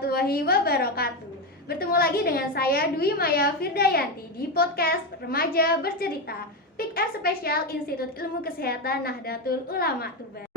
warahmatullahi wabarakatuh. Bertemu lagi dengan saya Dwi Maya Firdayanti di podcast Remaja Bercerita PR Spesial Institut Ilmu Kesehatan Nahdlatul Ulama Tuban.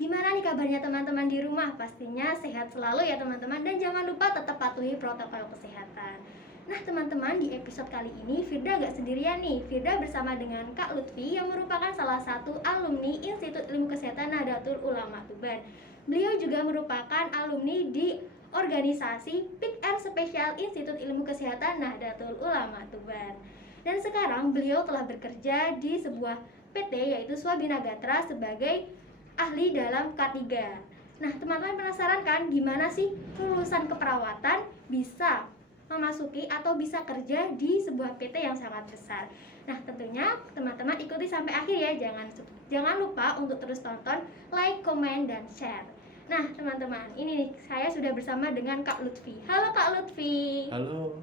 Gimana nih kabarnya teman-teman di rumah? Pastinya sehat selalu ya teman-teman, dan jangan lupa tetap patuhi protokol kesehatan. Nah teman-teman, di episode kali ini Firda gak sendirian nih. Firda bersama dengan Kak Lutfi yang merupakan salah satu alumni Institut Ilmu Kesehatan Nahdlatul Ulama Tuban. Beliau juga merupakan alumni di organisasi PR Spesial Institut Ilmu Kesehatan Nahdlatul Ulama Tuban. Dan sekarang beliau telah bekerja di sebuah PT yaitu Swabina Gatra sebagai ahli dalam K3. Nah, teman-teman penasaran kan gimana sih lulusan keperawatan bisa memasuki atau bisa kerja di sebuah PT yang sangat besar. Nah, tentunya teman-teman ikuti sampai akhir ya. Jangan lupa untuk terus tonton, like, komen, dan share. Nah, teman-teman, ini nih saya sudah bersama dengan Kak Lutfi. Halo Kak Lutfi. Halo.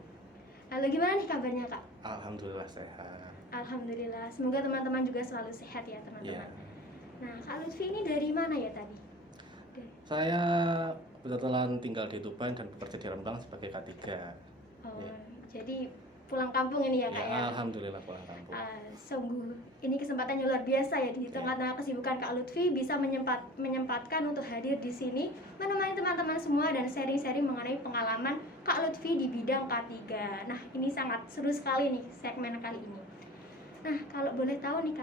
Halo, gimana nih kabarnya Kak? Alhamdulillah sehat. Alhamdulillah. Semoga teman-teman juga selalu sehat ya teman-teman. Ya. Nah, Kak Lutfi ini dari mana ya tadi? Saya kebetulan tinggal di Tuban dan bekerja di Rembang sebagai K3. Oh, Ya. jadi pulang kampung ini ya Kak ya? Alhamdulillah pulang kampung. Sungguh ini kesempatan yang luar biasa ya, di tengah-tengah kesibukan Kak Lutfi bisa menyempatkan untuk hadir di sini menemani teman-teman semua dan sharing-sharing mengenai pengalaman Kak Lutfi di bidang K3. Nah, ini sangat seru sekali nih segmen kali ini. Nah, kalau boleh tahu nih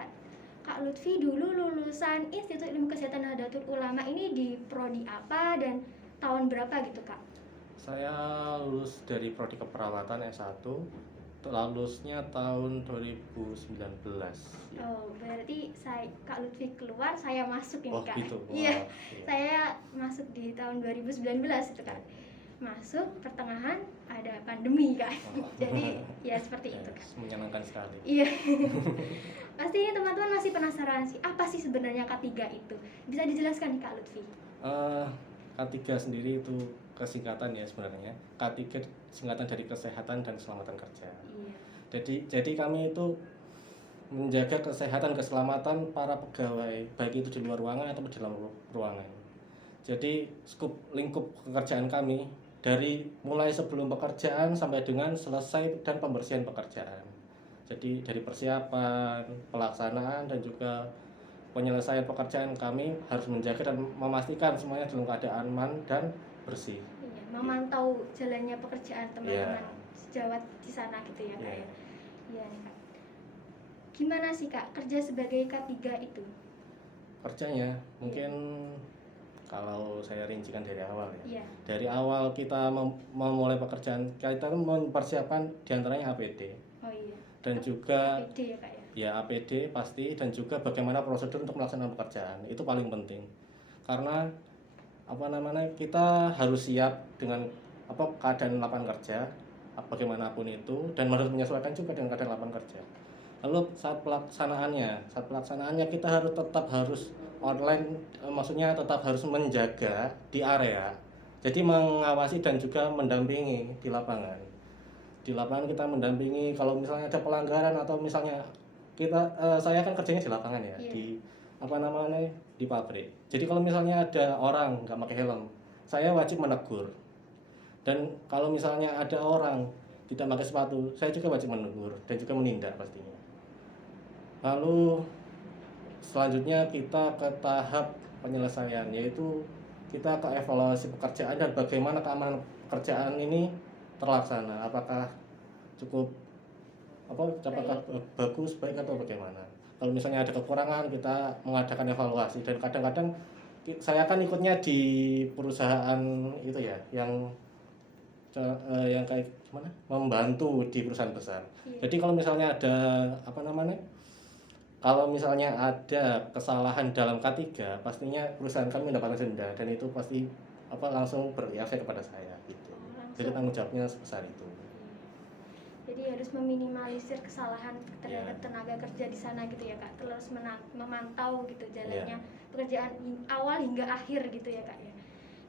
Kak Lutfi dulu lulusan Institut Ilmu Kesehatan Nahdlatul Ulama ini di prodi apa dan tahun berapa gitu Kak? Saya lulus dari prodi keperawatan S1. Lulusnya tahun 2019. Oh, berarti Kak Lutfi keluar, saya masuk ini Kak. Gitu. Iya. Saya masuk di tahun 2019 itu Kak. Masuk pertengahan ada pandemi Kak. Jadi ya seperti itu Kak. Menyenangkan sekali. Iya. Pasti ini teman-teman masih penasaran sih, apa sih sebenarnya K3 itu? Bisa dijelaskan nih Kak Lutfi? K3 sendiri itu kesingkatan ya sebenarnya. K3 singkatan dari kesehatan dan keselamatan kerja. Iya. Jadi kami itu menjaga kesehatan keselamatan para pegawai, baik itu di luar ruangan atau di dalam ruangan. Jadi lingkup pekerjaan kami dari mulai sebelum pekerjaan sampai dengan selesai dan pembersihan pekerjaan. Jadi dari persiapan, pelaksanaan, dan juga penyelesaian pekerjaan kami harus menjaga dan memastikan semuanya dalam keadaan aman dan bersih. Iya, memantau jalannya pekerjaan teman-teman sejawat di sana gitu ya Kak ya. Iya nih Kak. Gimana sih Kak kerja sebagai K3 itu? Kerjanya mungkin kalau saya rincikan dari awal ya. Iya. Dari awal kita memulai pekerjaan, kita mempersiapkan diantaranya APD. Oh iya. Dan juga APD ya Kak ya? Ya APD pasti, dan juga bagaimana prosedur untuk melaksanakan pekerjaan itu paling penting. Karena kita harus siap dengan keadaan lapangan kerja bagaimanapun itu, dan harus menyesuaikan juga dengan keadaan lapangan kerja. Lalu saat pelaksanaannya kita tetap harus online, maksudnya tetap harus menjaga di area. Jadi mengawasi dan juga mendampingi di lapangan. Di lapangan kita mendampingi kalau misalnya ada pelanggaran atau misalnya saya kan kerjanya di lapangan ya, di di pabrik. Jadi kalau misalnya ada orang nggak pakai helm, saya wajib menegur. Dan kalau misalnya ada orang tidak pakai sepatu, saya juga wajib menegur dan juga menindak pastinya. Lalu selanjutnya kita ke tahap penyelesaian, yaitu kita ke evaluasi pekerjaan dan bagaimana keamanan pekerjaan ini terlaksana, apakah cukup bagus, baik atau bagaimana. Kalau misalnya ada kekurangan, kita mengadakan evaluasi. Dan kadang-kadang saya kan ikutnya di perusahaan itu ya, yang kayak gimana, membantu di perusahaan besar. Jadi kalau misalnya ada kalau misalnya ada kesalahan dalam K3, pastinya perusahaan kami mendapatkan denda, dan itu pasti langsung berefek kepada saya gitu. Jadi tanggung jawabnya sebesar itu. Jadi harus meminimalisir kesalahan terhadap Iya. tenaga kerja di sana gitu ya Kak. Terus memantau gitu jalannya Iya. pekerjaan awal hingga akhir gitu ya Kak ya.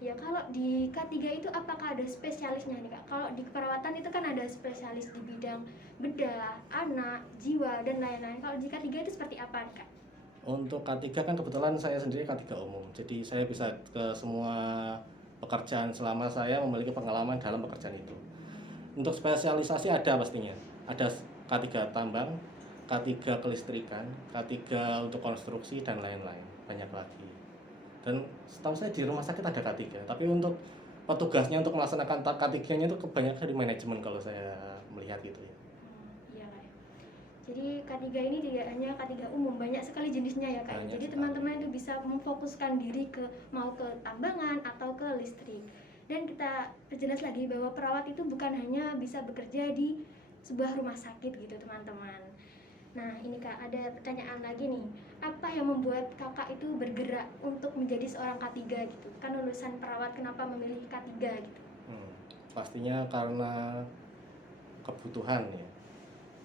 Ya kalau di K3 itu apakah ada spesialisnya nih Kak? Kalau di keperawatan itu kan ada spesialis di bidang bedah, anak, jiwa dan lain-lain. Kalau di K3 itu seperti apa nih Kak? Untuk K3 kan kebetulan saya sendiri K3 umum. Jadi saya bisa ke semua pekerjaan selama saya memiliki pengalaman dalam pekerjaan itu. Untuk spesialisasi ada pastinya. Ada K3 tambang, K3 kelistrikan, K3 untuk konstruksi dan lain-lain. Banyak lagi. Dan setahu saya di rumah sakit ada K3. Tapi untuk petugasnya untuk melaksanakan K3-nya itu kebanyakan di manajemen kalau saya melihat gitu ya. Iya Kak. Jadi K3 ini tidak hanya K3 umum, banyak sekali jenisnya ya Kak. Banyak Jadi sekali. teman-teman itu bisa memfokuskan diri ke mau ke tambangan atau ke listrik. Dan kita perjelas lagi bahwa perawat itu bukan hanya bisa bekerja di sebuah rumah sakit gitu teman-teman. Nah ini Kak, ada pertanyaan lagi nih. Apa yang membuat kakak itu bergerak untuk menjadi seorang K3 gitu? Kan lulusan perawat, kenapa memilih K3 gitu? Pastinya karena kebutuhan ya.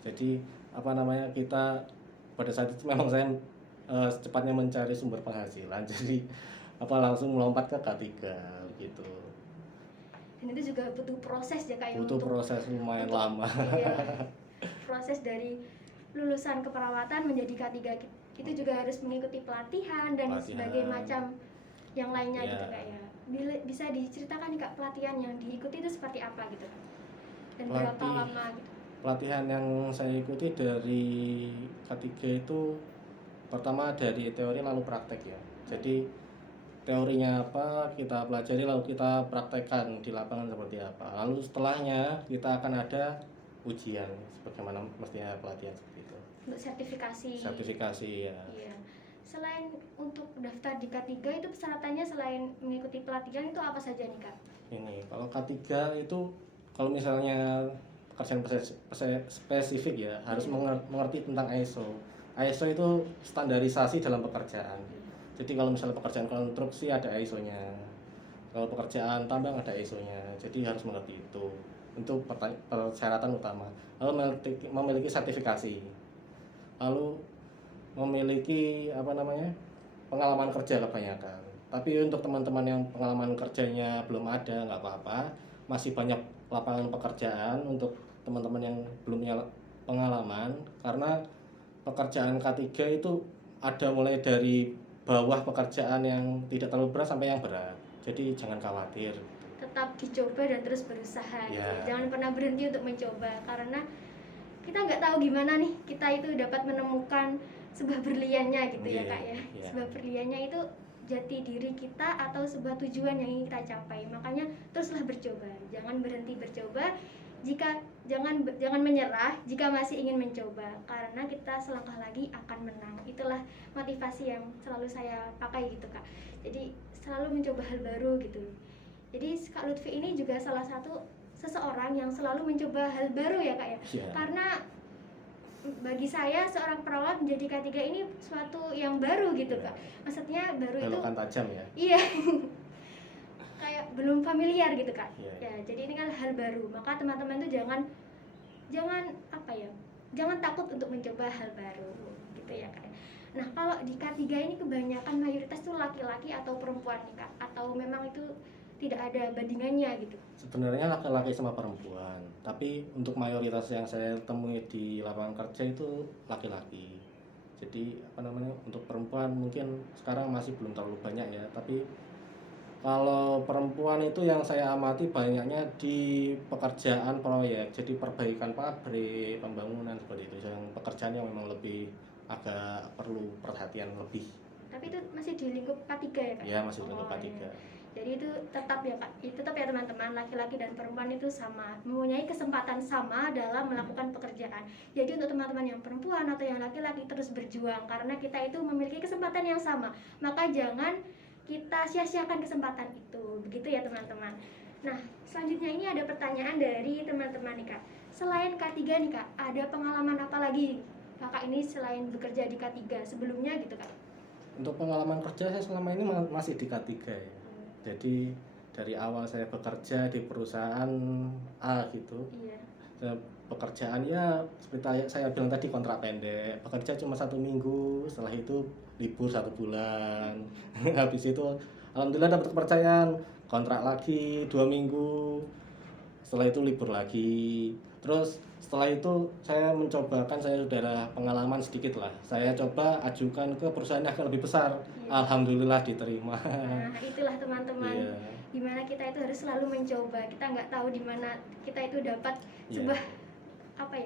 Jadi apa namanya, kita pada saat itu memang saya secepatnya mencari sumber penghasilan. Jadi langsung melompat ke K3 gitu. Dan itu juga butuh proses ya Kak ya, Butuh untuk proses lumayan lama. iya, proses dari lulusan keperawatan menjadi K3 itu juga harus mengikuti pelatihan dan sebagai macam yang lainnya gitu Kak ya. Bisa diceritakan nih Kak, pelatihan yang diikuti itu seperti apa gitu dan berapa lama gitu? Pelatihan yang saya ikuti dari K3 itu pertama dari teori lalu praktek ya. Jadi teorinya apa kita pelajari lalu kita praktekkan di lapangan seperti apa. Lalu setelahnya kita akan ada ujian sebagaimana mestinya pelatihan seperti itu. Untuk sertifikasi. Sertifikasi ya. Iya. Selain untuk daftar di K3 itu persyaratannya selain mengikuti pelatihan itu apa saja nih Kak? Ini kalau K3 itu kalau misalnya pekerjaan spesifik ya harus mengerti tentang ISO. ISO itu standarisasi dalam pekerjaan. Jadi kalau misalnya pekerjaan konstruksi ada ISO-nya. Kalau pekerjaan tambang ada ISO-nya. Jadi harus mengerti itu. Untuk persyaratan utama. Lalu memiliki sertifikasi. Lalu memiliki pengalaman kerja kebanyakan. Tapi untuk teman-teman yang pengalaman kerjanya belum ada, nggak apa-apa. Masih banyak lapangan pekerjaan untuk teman-teman yang belum punya pengalaman. Karena pekerjaan K3 itu ada mulai dari bawah pekerjaan yang tidak terlalu berat sampai yang berat. Jadi jangan khawatir. Tetap dicoba dan terus berusaha gitu ya. Jangan pernah berhenti untuk mencoba, karena kita nggak tahu gimana nih kita itu dapat menemukan sebuah berliannya gitu ya Kak ya. Sebuah berliannya itu jati diri kita atau sebuah tujuan yang ingin kita capai. Makanya teruslah bercoba, jangan berhenti bercoba. Jangan menyerah jika masih ingin mencoba, karena kita selangkah lagi akan menang. Itulah motivasi yang selalu saya pakai gitu Kak. Jadi selalu mencoba hal baru gitu. Jadi Kak Lutfi ini juga salah satu seseorang yang selalu mencoba hal baru ya Kak ya. Karena bagi saya seorang perawat menjadi K3 ini suatu yang baru gitu Kak. Maksudnya baru itu belokan tajam ya. Iya. Kayak belum familiar gitu Kak. Ya, jadi ini kan hal baru. Maka teman-teman itu jangan takut untuk mencoba hal baru gitu ya Kak. Nah, kalau di K3 ini kebanyakan mayoritas tuh laki-laki atau perempuan nih Kak, atau memang itu tidak ada bandingannya gitu? Sebenarnya laki-laki sama perempuan, tapi untuk mayoritas yang saya temui di lapangan kerja itu laki-laki. Jadi untuk perempuan mungkin sekarang masih belum terlalu banyak ya, tapi kalau perempuan itu yang saya amati banyaknya di pekerjaan proyek, jadi perbaikan pabrik, pembangunan seperti itu, yang pekerjaan yang memang lebih agak perlu perhatian lebih. Tapi itu masih di lingkup K3 ya Kak? Ya, masih di lingkup K3. Ya. Jadi itu tetap ya Kak, tetap ya teman-teman, laki-laki dan perempuan itu sama, mempunyai kesempatan sama dalam melakukan pekerjaan. Jadi untuk teman-teman yang perempuan atau yang laki-laki terus berjuang, karena kita itu memiliki kesempatan yang sama. Maka jangan kita sia-siakan kesempatan itu, begitu ya teman-teman. Nah, selanjutnya ini ada pertanyaan dari teman-teman nih Kak. Selain K3 nih Kak, ada pengalaman apa lagi Kakak ini selain bekerja di K3 sebelumnya gitu Kak? Untuk pengalaman kerja saya selama ini masih di K3 ya. Jadi dari awal saya bekerja di perusahaan A gitu. Iya. Saya pekerjaan ya seperti saya bilang tadi, kontrak pendek, bekerja cuma 1 minggu, setelah itu libur 1 bulan. Habis itu alhamdulillah dapat kepercayaan, kontrak lagi 2 minggu, setelah itu libur lagi. Terus setelah itu saya mencobakan, saya sudah ada pengalaman sedikit lah, saya coba ajukan ke perusahaan yang lebih besar. Iya. Alhamdulillah diterima. Nah, itulah teman-teman. Iya. Dimana kita itu harus selalu mencoba. Kita nggak tahu di mana kita itu dapat Iya.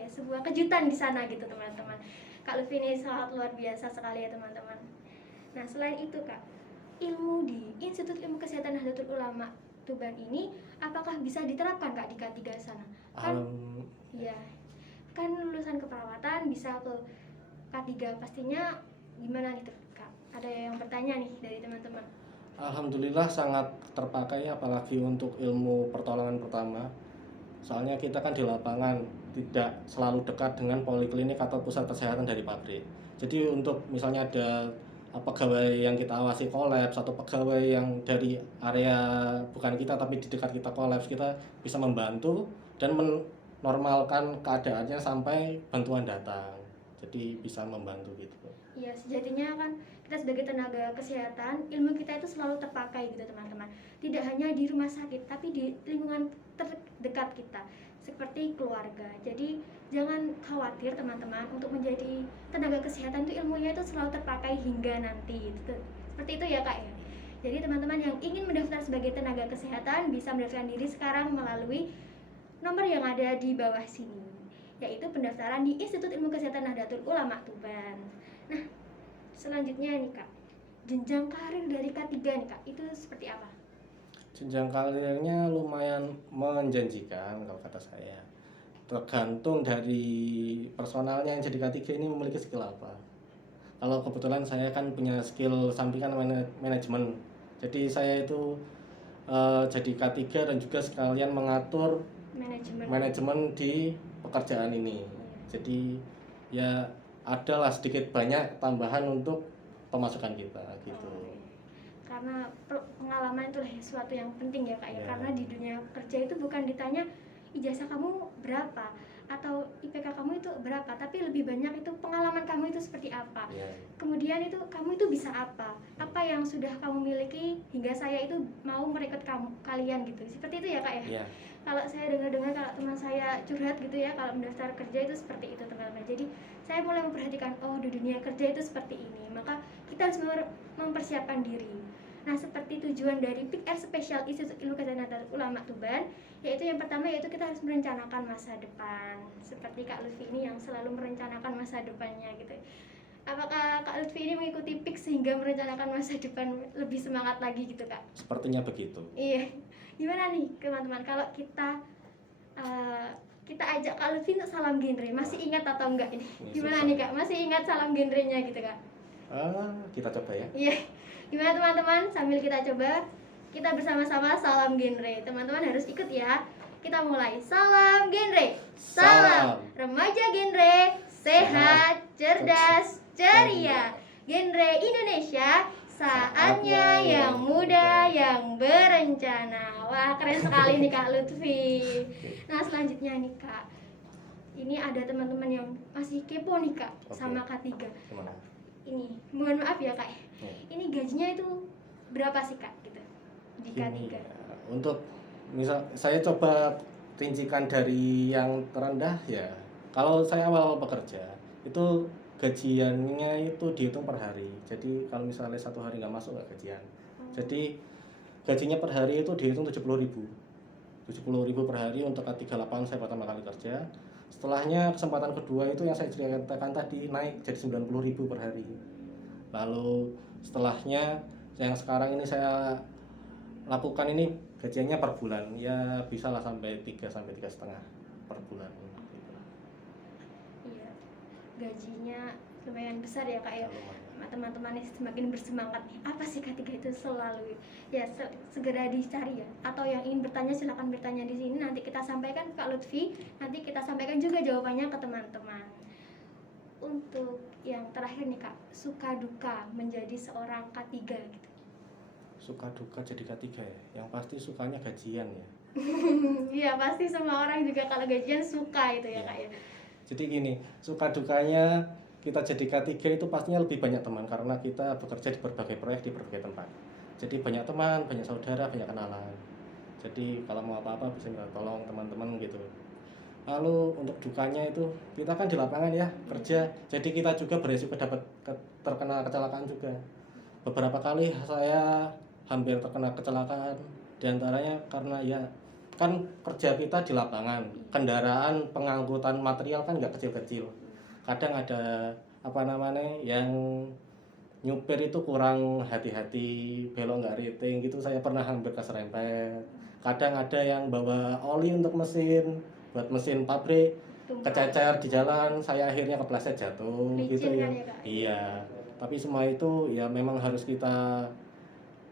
sebuah kejutan di sana gitu teman-teman. Kak Lutfi ini sangat luar biasa sekali ya teman-teman. Nah, selain itu Kak, ilmu di Institut Ilmu Kesehatan Nahdlatul Ulama Tuban ini apakah bisa diterapkan Kak di K3 sana? Kan iya. Kan lulusan keperawatan bisa ke K3, pastinya gimana nih Kak? Ada yang bertanya nih dari teman-teman. Alhamdulillah sangat terpakai, apalagi untuk ilmu pertolongan pertama. Soalnya kita kan di lapangan tidak selalu dekat dengan poliklinik atau pusat kesehatan dari pabrik. Jadi untuk misalnya ada pegawai yang kita awasi kolaps atau pegawai yang dari area bukan kita tapi di dekat kita kolaps, kita bisa membantu dan menormalkan keadaannya sampai bantuan datang. Jadi bisa membantu gitu. Iya, sejatinya kan kita sebagai tenaga kesehatan, ilmu kita itu selalu terpakai gitu teman-teman. Tidak hanya di rumah sakit, tapi di lingkungan terdekat kita, seperti keluarga. Jadi jangan khawatir teman-teman, untuk menjadi tenaga kesehatan itu ilmunya itu selalu terpakai hingga nanti. Seperti itu ya Kak ya. Jadi teman-teman yang ingin mendaftar sebagai tenaga kesehatan bisa mendaftarkan diri sekarang melalui nomor yang ada di bawah sini, yaitu pendaftaran di Institut Ilmu Kesehatan Nahdlatul Ulama Tuban. Nah, selanjutnya nih Kak, jenjang karir dari K3 nih Kak, itu seperti apa? Jenjang karirnya lumayan menjanjikan kalau kata saya. Tergantung dari personalnya yang jadi K3 ini memiliki skill apa. Kalau kebetulan saya kan punya skill sampingan manajemen. Jadi saya itu jadi K3 dan juga sekalian mengatur manajemen di pekerjaan ini. Jadi ya adalah sedikit banyak tambahan untuk pemasukan kita gitu. Karena pengalaman itu sesuatu yang penting ya Kak ya. Ya. Karena di dunia kerja itu bukan ditanya ijazah kamu berapa atau IPK kamu itu berapa, tapi lebih banyak itu pengalaman kamu itu seperti apa. Ya. Kemudian itu kamu itu bisa apa yang sudah kamu miliki hingga saya itu mau merekrut kalian gitu. Seperti itu ya Kak ya. Ya. Kalau saya dengar-dengar kalau teman saya curhat gitu ya, kalau mendaftar kerja itu seperti itu teman-teman. Jadi saya mulai memperhatikan, oh di dunia kerja itu seperti ini, maka kita harus mempersiapkan diri. Nah, seperti tujuan dari PIKR Special Institut Ilmu Kesehatan Nahdlatul Ulama Tuban, yaitu yang pertama yaitu kita harus merencanakan masa depan. Seperti Kak Lutfi ini yang selalu merencanakan masa depannya gitu. Apakah Kak Lutfi ini mengikuti PIK sehingga merencanakan masa depan lebih semangat lagi gitu Kak? Sepertinya begitu. Iya. Gimana nih teman-teman kalau kita ajak Kak Lutfi untuk salam genre, masih ingat atau enggak ini? Gimana nih Kak, masih ingat salam genrenya gitu Kak? Kita coba ya. Iya. Gimana teman-teman, sambil kita coba, kita bersama-sama salam genre. Teman-teman harus ikut ya. Kita mulai. Salam genre. Salam remaja genre, sehat, cerdas, ceria. Genre Indonesia, saatnya yang muda yang berencana. Wah, keren sekali nih Kak Lutfi. Nah, selanjutnya nih Kak, ini ada teman-teman yang masih kepo nih Kak. Oke. Sama K3. Gimana? Ini, mohon maaf ya Kak. Ini gajinya itu berapa sih Kak gitu di K3? Gini, untuk misal saya coba rincikan dari yang terendah ya. Kalau saya awal bekerja itu gajiannya itu dihitung per hari. Jadi kalau misalnya 1 hari nggak masuk nggak gajian. Jadi gajinya per hari itu dihitung 70.000. 70.000 per hari untuk K3 lapangan saya pertama kali kerja. Setelahnya kesempatan kedua itu yang saya ceritakan tadi naik jadi 90.000 per hari. Lalu setelahnya yang sekarang ini saya lakukan ini gajiannya per bulan, ya bisa lah sampai 3 sampai 3,5 per bulan. Iya, gajinya lumayan besar ya Kak ya. Lumayan. Teman-teman ini semakin bersemangat nih. Apa sih K3 itu selalu ya segera dicari ya. Atau yang ingin bertanya silakan bertanya di sini, nanti kita sampaikan Kak Lutfi, nanti kita sampaikan juga jawabannya ke teman-teman. Untuk yang terakhir nih Kak, suka duka menjadi seorang K3 gitu. Suka duka jadi K3 ya. Yang pasti sukanya gajian ya. Iya pasti semua orang juga kalau gajian suka itu ya Iya. Kak ya. Jadi gini, suka dukanya kita jadi K3 itu pastinya lebih banyak teman karena kita bekerja di berbagai proyek di berbagai tempat. Jadi banyak teman, banyak saudara, banyak kenalan. Jadi kalau mau apa-apa bisa minta tolong teman-teman gitu. Lalu untuk dukanya itu kita kan di lapangan ya kerja, jadi kita juga beresiko dapat terkena kecelakaan juga. Beberapa kali saya hampir terkena kecelakaan, diantaranya karena ya kan kerja kita di lapangan, kendaraan pengangkutan material kan nggak kecil-kecil. Kadang ada apa namanya yang nyupir itu kurang hati-hati, belok nggak rating gitu, saya pernah hampir keserempet. Kadang ada yang bawa oli untuk mesin, buat mesin pabrik, Tumpah. kececer di jalan, saya akhirnya kepleset jatuh Licin gitu ya. kan ya, Kak? Iya, tapi semua itu ya memang harus kita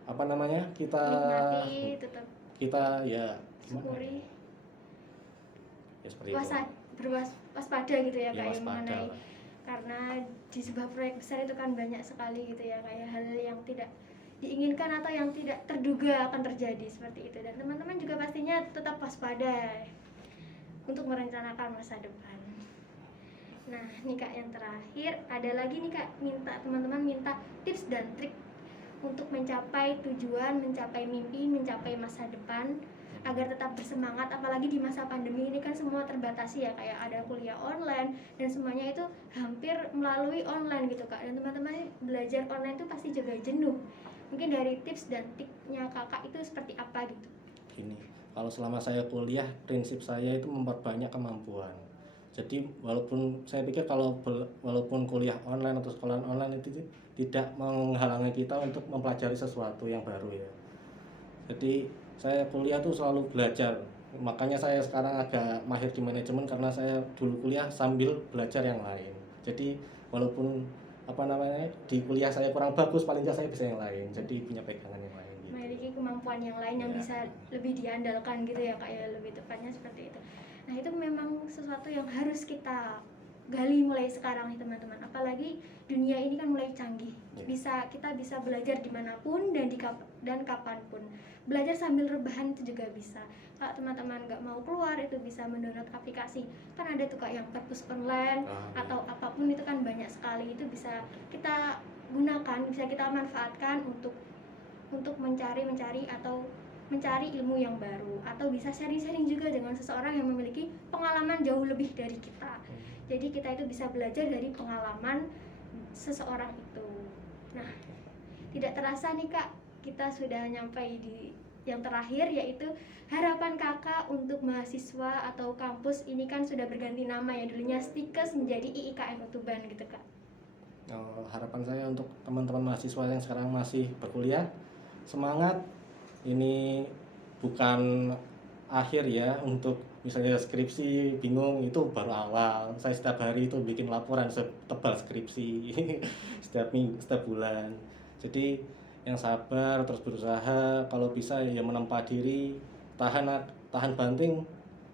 apa namanya Nikmati, tetap kita ya gimana syukuri, ya seperti itu. berwaspada gitu ya Ya, Kak ya, waspada mengenai lah. karena di sebuah proyek besar itu kan banyak sekali gitu ya kayak hal yang tidak diinginkan atau yang tidak terduga akan terjadi seperti itu, dan teman-teman juga pastinya tetap waspada untuk merencanakan masa depan. Nah nih Kak, yang terakhir ada lagi nih Kak, teman-teman minta tips dan trik untuk mencapai tujuan, mencapai mimpi, mencapai masa depan agar tetap bersemangat, apalagi di masa pandemi ini kan semua terbatasi ya, kayak ada kuliah online dan semuanya itu hampir melalui online gitu Kak, dan teman-teman belajar online itu pasti juga jenuh. Mungkin dari tips dan triknya Kakak itu seperti apa gitu? Gini, kalau selama saya kuliah prinsip saya itu memperbanyak kemampuan. Jadi walaupun saya pikir walaupun kuliah online atau sekolah online itu tidak menghalangi kita untuk mempelajari sesuatu yang baru ya. Jadi saya kuliah tuh selalu belajar. Makanya saya sekarang agak mahir di manajemen karena saya dulu kuliah sambil belajar yang lain. Jadi walaupun apa namanya di kuliah saya kurang bagus, paling nggak saya bisa yang lain. Jadi punya pegangan yang lain. Gitu. Memiliki kemampuan yang lain yang Ya. bisa lebih diandalkan gitu ya Kak ya, lebih tepatnya seperti itu. Nah itu memang sesuatu yang harus kita gali mulai sekarang nih teman-teman, apalagi dunia ini kan mulai canggih. Kita bisa belajar dimanapun dan kapanpun. Belajar sambil rebahan itu juga bisa. Kalau teman-teman nggak mau keluar itu bisa mendownload aplikasi, kan ada tuh Kak yang perpus online atau apapun itu kan banyak sekali, itu bisa kita gunakan, bisa kita manfaatkan untuk mencari atau mencari ilmu yang baru, atau bisa sharing-sharing juga dengan seseorang yang memiliki pengalaman jauh lebih dari kita. Jadi kita itu bisa belajar dari pengalaman seseorang itu. Nah, tidak terasa nih Kak, kita sudah nyampai di yang terakhir, yaitu harapan Kakak untuk mahasiswa atau kampus ini kan sudah berganti nama ya, dulunya Stikes menjadi IIKM Tuban gitu Kak. Harapan saya untuk teman-teman mahasiswa yang sekarang masih berkuliah, semangat. Ini bukan akhir ya, untuk misalnya skripsi bingung itu baru awal. Saya setiap hari itu bikin laporan setebal skripsi setiap bulan. Jadi yang sabar, terus berusaha, kalau bisa ya menempa diri, tahan banting.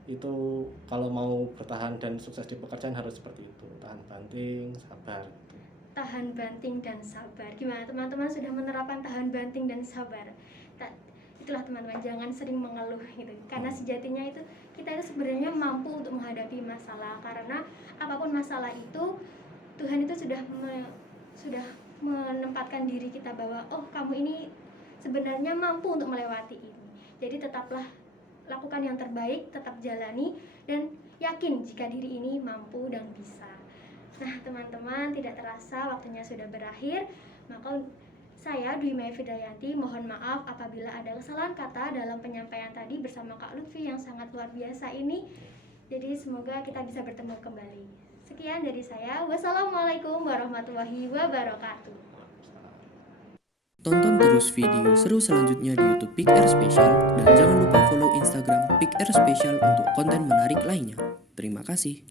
Itu kalau mau bertahan dan sukses di pekerjaan harus seperti itu, tahan banting, sabar. Tahan banting dan sabar. Gimana teman-teman sudah menerapkan tahan banting dan sabar? Itulah teman-teman, jangan sering mengeluh gitu, karena sejatinya itu kita itu sebenarnya mampu untuk menghadapi masalah, karena apapun masalah itu Tuhan itu sudah menempatkan diri kita bahwa oh kamu ini sebenarnya mampu untuk melewati ini. Jadi tetaplah lakukan yang terbaik, tetap jalani dan yakin jika diri ini mampu dan bisa. Nah teman-teman, tidak terasa waktunya sudah berakhir, maka saya Dwi Maya Fidayanti mohon maaf apabila ada kesalahan kata dalam penyampaian tadi bersama Kak Lutfi yang sangat luar biasa ini. Jadi semoga kita bisa bertemu kembali. Sekian dari saya. Wassalamualaikum warahmatullahi wabarakatuh. Tonton terus video seru selanjutnya di YouTube Pick Air Special dan jangan lupa follow Instagram Pick Air Special untuk konten menarik lainnya. Terima kasih.